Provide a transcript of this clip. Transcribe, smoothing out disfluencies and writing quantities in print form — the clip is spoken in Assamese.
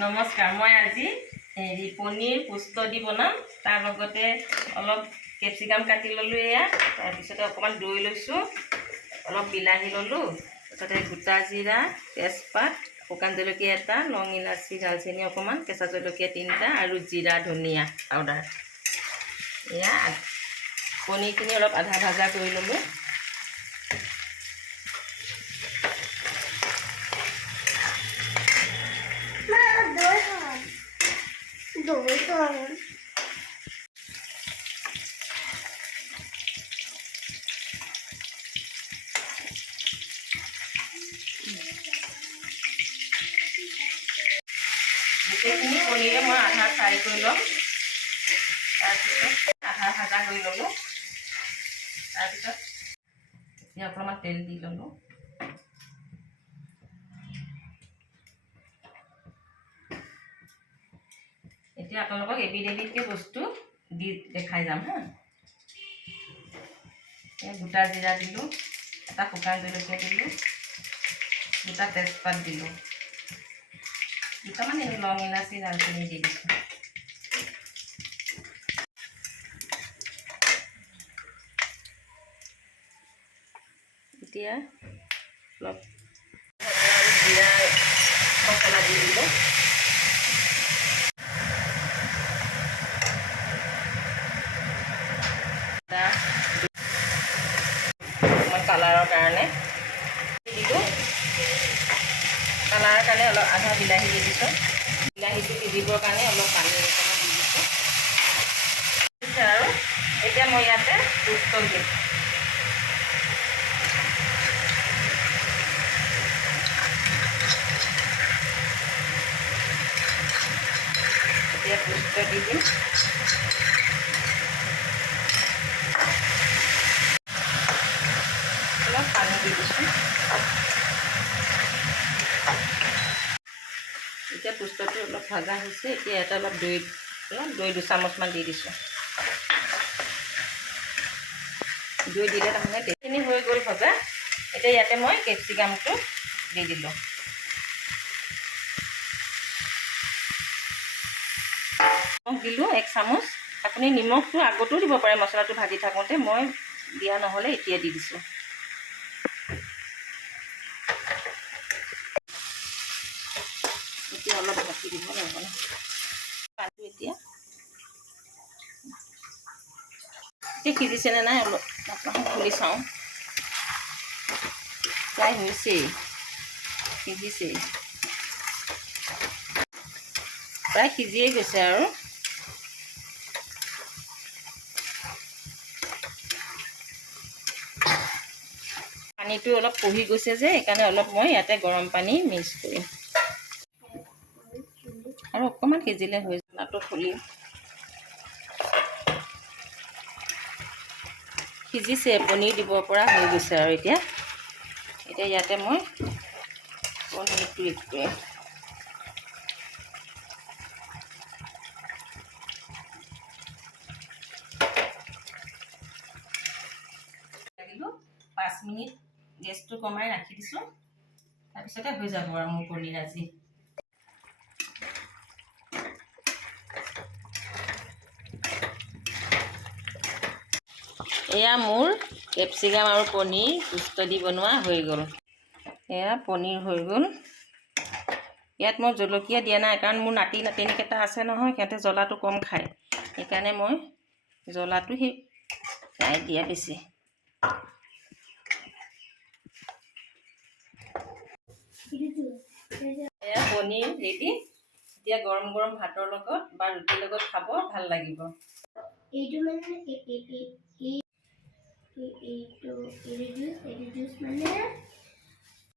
নমস্কাৰ, মই আজি পনীৰ পোস্ত দি বনাম। তাৰ লগতে অলপ কেপচিকাম কাটি ল'লোঁ, এয়া তাৰপিছতে অকণমান দৈ লৈছোঁ, অলপ বিলাহী ল'লোঁ, তাৰপিছতে গোটা জিৰা, তেজপাত, শুকান জলকীয়া এটা, লং ইলাচি, দালচেনি অকণমান, কেঁচা জলকীয়া 3টা আৰু জিৰা ধনিয়া পাউডাৰ। এয়া পনীৰখিনি অলপ আধা ভাজা কৰি ল'লোঁ। গোটেইখিনি পনীৰে মই আধা ফ্ৰাই কৰি ল'ম, তাৰপিছত আধা ভাজা কৰি ল'লোঁ। তাৰপিছত এতিয়া অকণমান তেল দি ল'লোঁ। এতিয়া আপোনালোকক এবিধকে বস্তু দি দেখাই যাম হা। গোটা জিৰা দিলোঁ, এটা শুকান জলকীয়া দিলোঁ, দুটা তেজপাত দিলোঁ, দুটামান লং ইলাচি দালচেনি দি দিছোঁ। এতিয়া অলপ জিৰা মছলা দি দিলোঁ। কালাৰৰ কাৰণে দিলোঁ, কালাৰৰ কাৰণে অলপ আধা বিলাহী দি দিছোঁ। বিলাহীটো সিজিবৰ কাৰণে অলপ পানী অকণমান দি দিছোঁ। আৰু এতিয়া মই ইয়াতে পোস্ত দিম। এতিয়া পোস্ত দি দিম। অলপ পানী দি দিছোঁ। এতিয়া পোস্তটো অলপ ভাজা হৈছে। এতিয়া এটা অলপ দৈ 2 চামুচমান দি দিছোঁ। দৈ দিলে তাৰমানে এইখিনি হৈ গ'ল ভজা। এতিয়া ইয়াতে মই কেপচিকামটো দি দিলোঁ। নিমখ দিলোঁ 1 চামুচ। আপুনি নিমখটো আগতেও দিব পাৰে, মছলাটো ভাজি থাকোঁতে। মই দিয়া নহ'লে এতিয়া দি দিছোঁ। এতিয়া অলপ ঢাকি দিব লাগিব ন। এতিয়া সিজিছেনে নাই অলপ খুলি চাওঁ। প্ৰায় হৈছেই, সিজিছেই, প্ৰায় সিজিয়ে গৈছে আৰু। পানীটো অলপ কহি গৈছে যে, সেইকাৰণে অলপ মই ইয়াতে গৰম পানী মিক্স কৰিম। আৰু অকণমান সিজিলে হৈ নাটো খুলি সিজিছে, পনীৰ দিব পৰা হৈ গৈছে। আৰু এতিয়া ইয়াতে মই পনীৰটো এড কৰিম। লাগিলোঁ 5 মিনিট গেছটো কমাই ৰাখি দিছোঁ। তাৰপিছতে হৈ যাব আৰু মোৰ পনীৰ আজি। এয়া মোৰ কেপচিকাম আৰু পনীৰ পোস্ত দি বনোৱা হৈ গ'ল। এয়া পনীৰ হৈ গ'ল। ইয়াত মই জলকীয়া দিয়া নাই, কাৰণ মোৰ নাতিনীকেইটা আছে নহয়, সিহঁতে জ্বলাটো কম খায়। সেইকাৰণে মই জ্বলাটো নাই দিয়া বেছি। এয়া পনীৰ ৰেডি। এতিয়া গৰম গৰম ভাতৰ লগত বা ৰুটিৰ লগত খাব ভাল লাগিব। এইটো মানে